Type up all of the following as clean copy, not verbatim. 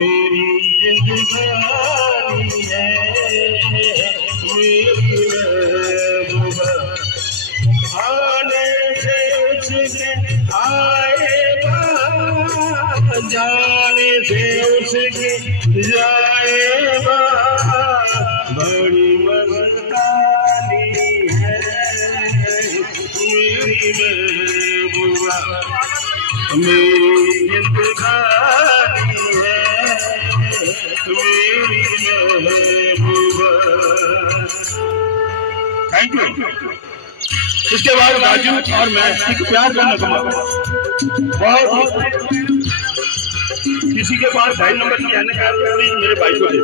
मेरी जिंदगानी है मेरी महबूबा आने से उसके आएगा जाने से उसके जाएगा बड़ी मस्तानी है मेरी महबूबा मेरी जिंदगानी है मेरी महबूबा। Thank you. इसके बाद राजू और मैं प्यार करना चाहूँगा बहुत किसी के पास भाई नंबर की आने का प्लीज मेरे भाई को दे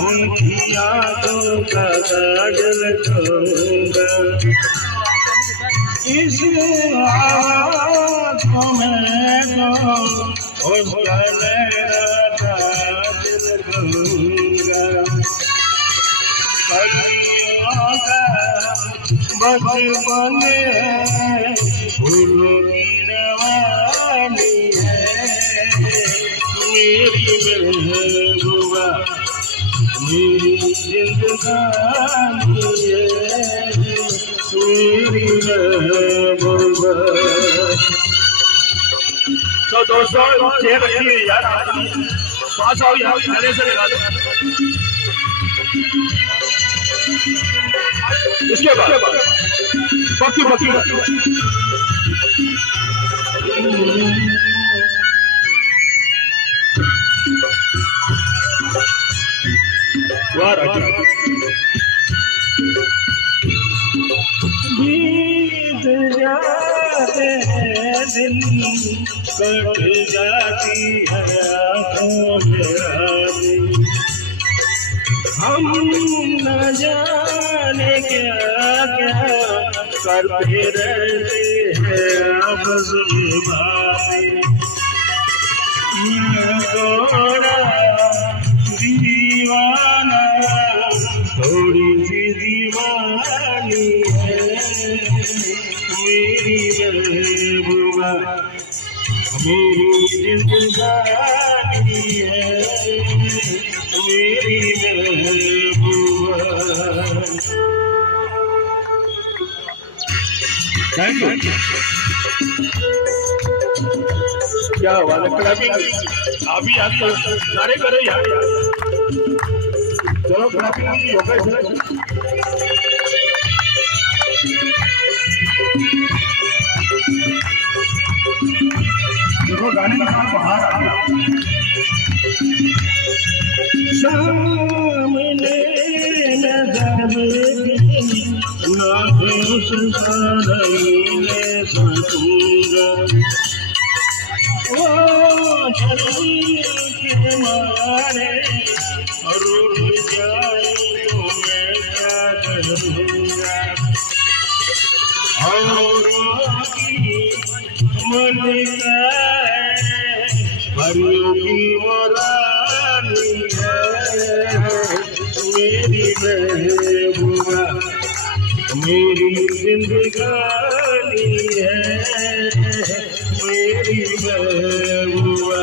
उनकी यादों का काजल कहूँगा इस आँखों में तो उसका नैना काजल कहूँगा कलियों का बचपन है फूलों की रवानी है मेरी महबूबा मेरी जिंदगानी है मेरी महबूबा। तो दोस्तों चेयर रखिए यार पास आओ यार पहले से लगा दो। इसके बाद बाकी बीत जाते दिन कट जाती है आँखों में रानी हम न जाने क्या क्या करते रहते हैं आपस में बातें थोड़ा दीवाना थोड़ी सी दीवानी है मेरी महबूबा मेरी जिंदगानी है मेरी महबूबा। Thank you. क्या हुआ क्लबिंग अभी आप नारे करो यार चलो क्लबिंग होगा देखो गाने का नाम बाहर आ गया सामने नजर ना उसने सकूंगा वो के मारे रूठ जाए तो मैं क्या करूँगा और मन का परियों की वो रानी है मेरी महबूबा मेरी जिंदगानी है मेरी महबूबा।